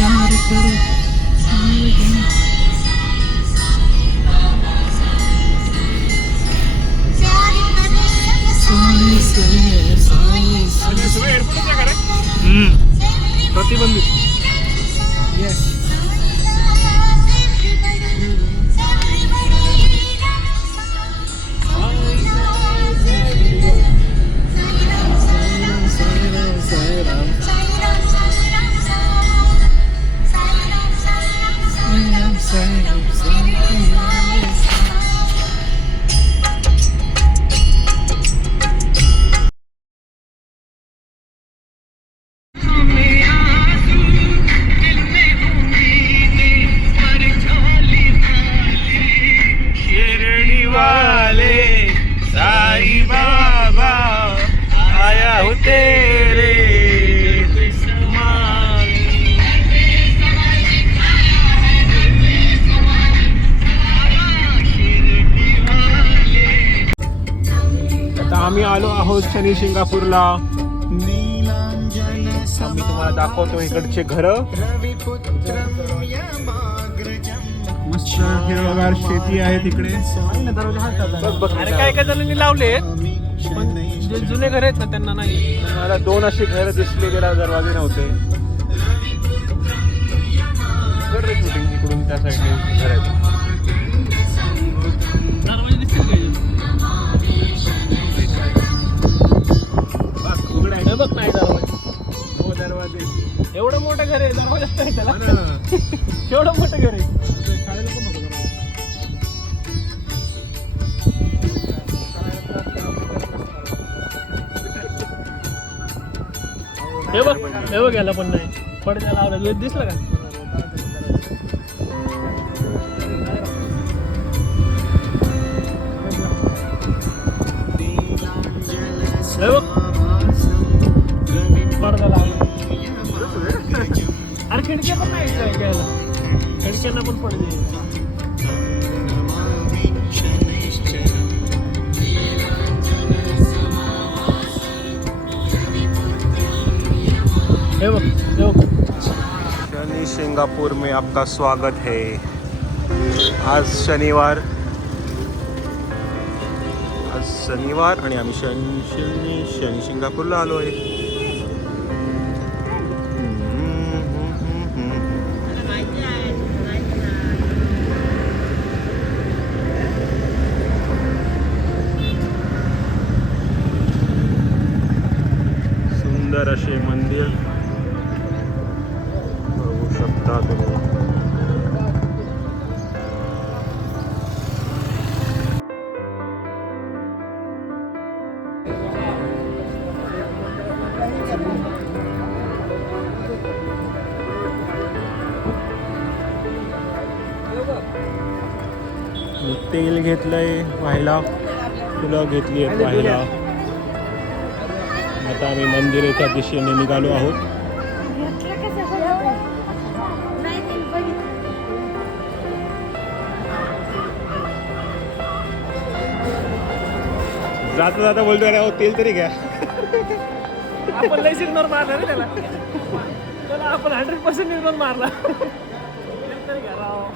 प्यार करे प्रतिबंधित येस आम्ही आलो आहोत शनी शिंगापूरला. आम्ही तुम्हाला दाखवतो इकडचे घर. मस्त हिरवगार शेती आहे तिकडे. अरे काय काय जणांनी लावलेत पण जे जुने घर आहेत ना त्यांना नाही. मला 2 अशी घर दिसले गेला दरवाजे नव्हते. शूटिंग इकडून त्या साईडने घर आहेत. दरवाजे दिसतील काय बघ नाही दरवाजे. हो दरवाजे. एवढं मोठं घर आहे दरवाजाच नाही त्याला. केवढं मोठं घर आहे. शाळेला पण नको. हे बघ याला पण नाही पडद्या लावला दिसलं का. हे बघ पडदा लावला. अरे खिडक्या पण नाही काय घ्यायला. खिडक्यांना पण पडदे. शनि सिंगापुर में आपका स्वागत है. आज शनिवार आणि आम्ही शनी सिंगापूरला आलो आहे. सुंदर असे मंदिर बघू शकता तुम्ही. तेल घेतलंय व्हायला. फुलं घेतली आहेत व्हायला. आता आम्ही मंदिराच्या दिशेने निघालो आहोत. जाता जाता बोलतो अरे तेल तरी घ्या. आपण लय सिग्नल मारला रे त्याला आपण 100% सिग्नल मारला. तरी घ्या राव.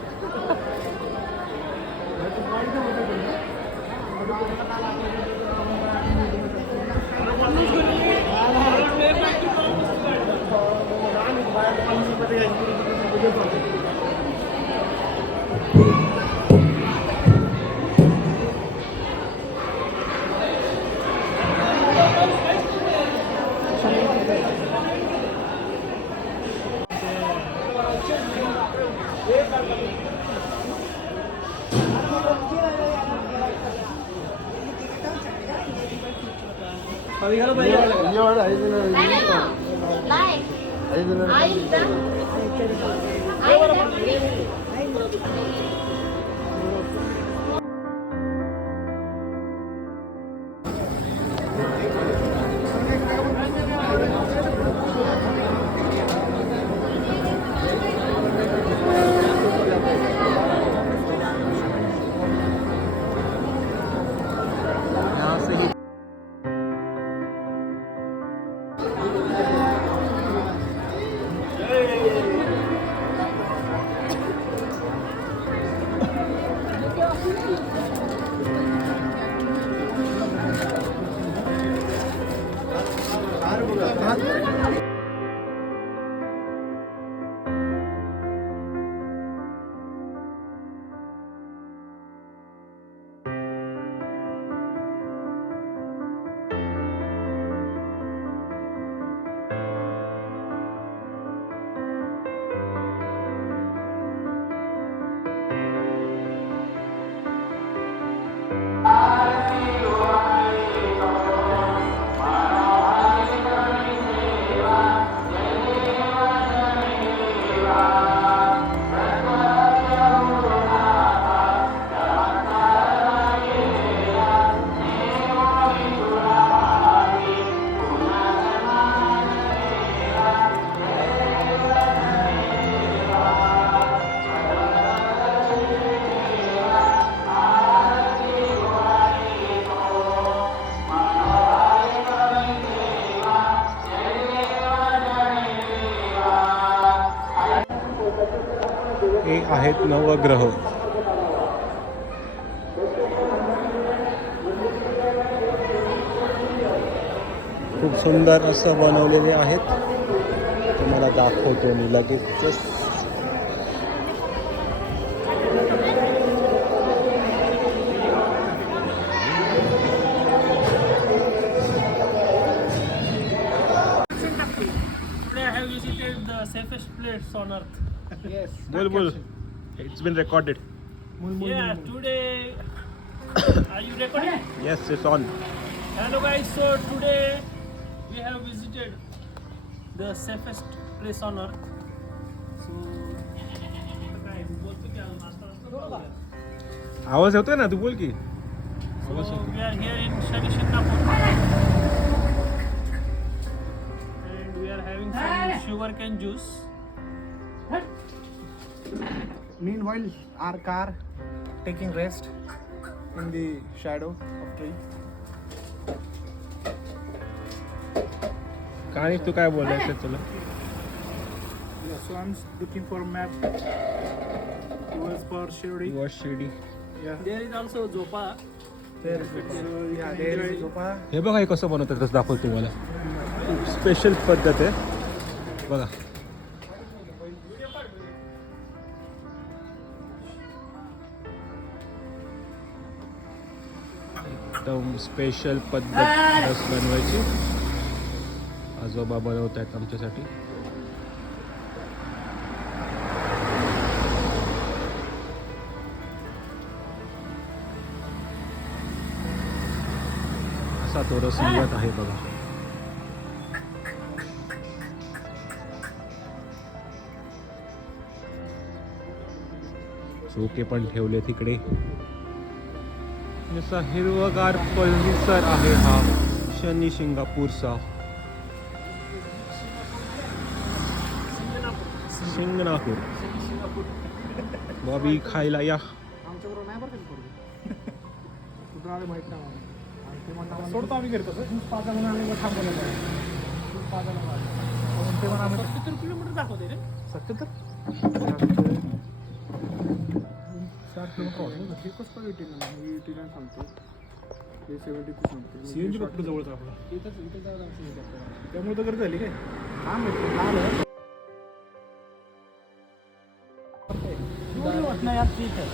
हे आहेत नवग्रह. खूप सुंदर असं बनवलेले आहेत. तुम्हाला दाखवतो मी लगेच. Today I have visited the safest place on earth. Yes. बोल. It's been recorded. Yeah, today. Are you recording? Yes, it's on. Hello guys, so today we have visited the safest place on earth. So, काय बोलतो की नाश्ता आवाज येतोय ना, तू बोल की. So we are here in Shani Singapore and we are having some sugarcane juice. Meanwhile, our car taking rest in the shadow of tree. काय तू काय बोलायचं तुला? Yeah, so I'm looking for a map towards for Shirdi. Shirdi. Yeah. There is also Zopa. There is Zopa. हे बघा हे कसं बनवतात तसं दाखवतो तुम्हाला. खूप स्पेशल पद्धत आहे बघा. एकदम स्पेशल पद्धत रस बनवायची. आजोबा बनवत आहेत आमच्यासाठी. असा तो रस निघत आहे बघा. चोके पण ठेवले तिकडे. असा हिरवगार परिसर आहे हा शनी शिंगापूरचा. शिंगणापूर. बॉबी खायला या. आमच्याबरोबर नाही बरं का पोरगी. कुठं आले माहित नाही मला. आणि ते म्हणतात सोडतो आम्ही करतो ज्यूस पाजा म्हणून आम्ही मग थांबवलेलं आहे. ज्यूस पाजायला लागलो. ते म्हणून आम्ही 70 किलोमीटर दाखवते रे. 70 7 किलोमीटर होतं. हे कसं काय 89 सांगतो. हे 72 सांगतो. CNG फक्त जवळच आपला. इथं जायला त्यामुळे तर गरज झाली काय? हा मित्र आलं. चोरी होत नाही आमची इथं.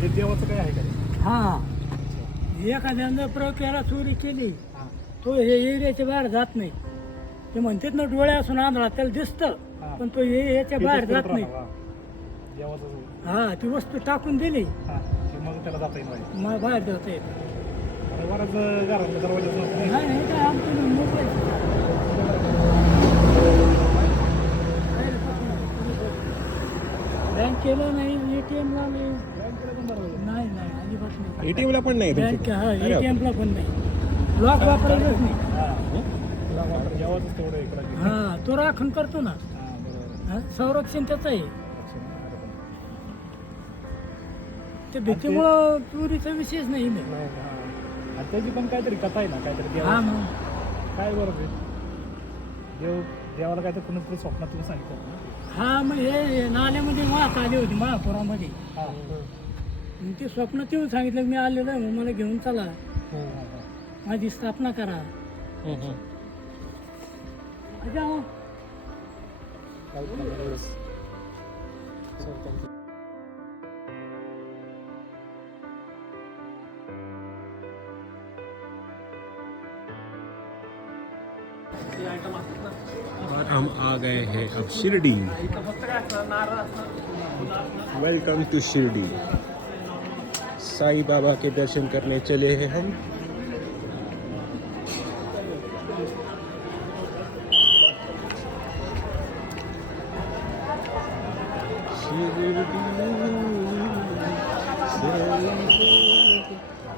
हे देवाचं काय आहे का? हा एखाद्यानं प्रयोग केला चोरी केली तो हे एरियाच्या बाहेर जात नाही. ते म्हणतात ना डोळे असून आंधळा त्याला दिसतं पण तो एरियाच्या बाहेर जात नाही. देवाचं हा ती वस्तू टाकून दिली मग त्याला जाता येईल. मग बाहेर जाता येत बराच घरातलं दरवाजा नाही. नाही काय आमचं मोबाईल बँकेला नाही ATM-ला नाही. नाही अजिबात नाही. ATM ला पण नाही बँक हा ATM-ला पण नाही. लॉक वापरायचंच नाही. जेव्हाच तेवढं इकडं. हा तो राखण करतो ना. हा, संरक्षण त्याचं आहे. ते भीतीमुळं चोरीचा विषयच नाही ना. आणि त्याची पण काहीतरी कथा आहे ना काहीतरी हा देवा मग काय बरोबर देवाला काहीतरी कुणीतरी स्वप्नात तुला सांगितलं ना. हा मग हे नाल्यामध्ये वाहत आली होती महापुरामध्ये. हा मग ते स्वप्नात येऊन सांगितलं मी आलेलो आहे मग मला घेऊन चला. माझी स्थापना करा. जाओ. हे आयटम असतात ना. और हम आ गए हैं अब शिरडी. इथं फक्त काय असतं, नारळ असतं, फुलं असतं. Welcome to Shirdi. साईं बाबा के दर्शन करने चले हैं हम.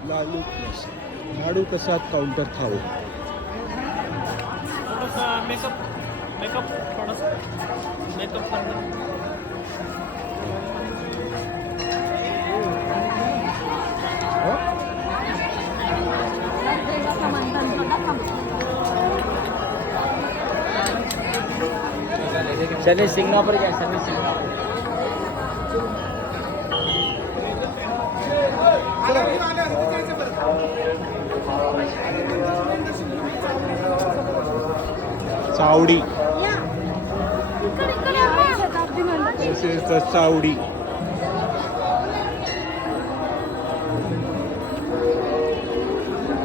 लालू लाडू प्रसाद काउंटर था वो. थोडंसं मेकअप थोडंसं मेकअप करणार. शनि सिंगापुर क्या शनि Singapore Chawdi. This is the चावडी.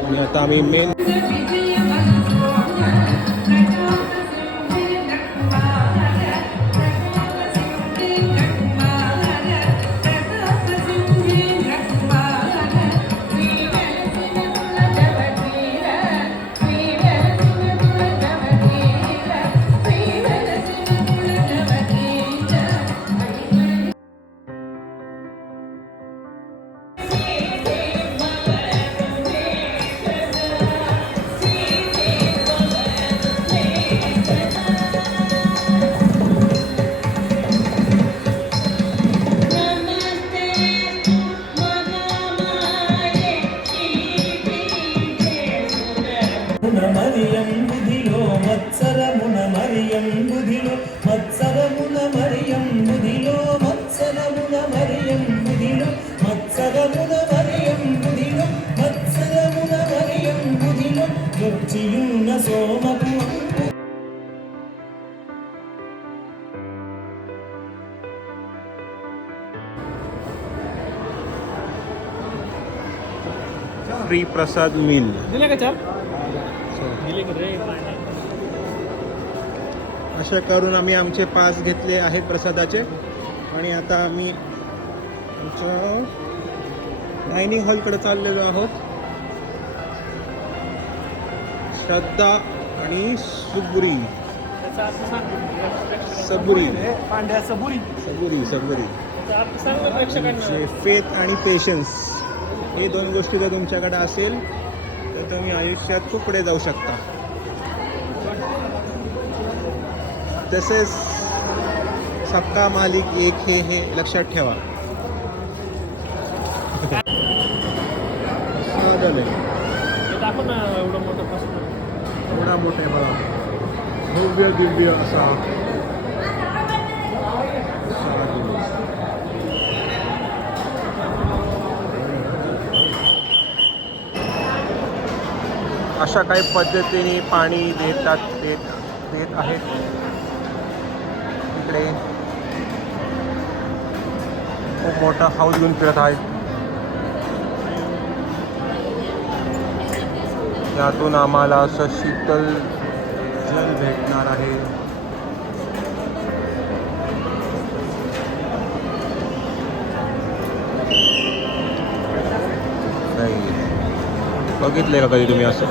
आणि आता आम्ही मेन మరియం బుధిలో మత్సరమున మరియం బుధిలో మత్సరమున మరియం బుధిలో మత్సరమున మరియం బుధిలో మత్సరమున మరియం బుధిలో మత్సరమున మరియం బుధిలో జొచ్చియున్న సోమకు फ्री प्रसाद मिल. दिले का चार दिले का रे पाणी. अशा करून आम्ही आमचे पास घेतले आहेत प्रसादाचे आणि आता आम्ही आमच्या डायनिंग हॉलकडे चाललेलो आहोत. श्रद्धा आणि सुबुरी त्याचा अर्थ सांग. सबुरी पांड्या सबुरी. सबुरी सबुरी त्याचा अर्थ सांग ना प्रेक्षकांना. फेथ आणि पेशन्स हे दोन गोष्टी जर तुमच्याकडे असेल तर तुम्ही आयुष्यात खूप पुढे जाऊ शकता. तसेच सबका मालिक एक हे लक्षात ठेवा. साधन आहे. हे दाखव ना एवढं मोठं प्रश्न. एवढा मोठा आहे बघा. भव्य दिव्य असा अशा काही पद्धतीने पाणी देत आहेत. इकडे खूप मोठा हाऊस घेऊन फिरत आहे. यातून आम्हाला असं शीतल जल भेटणार आहे. नाही बघितलंय का कधी तुम्ही असं?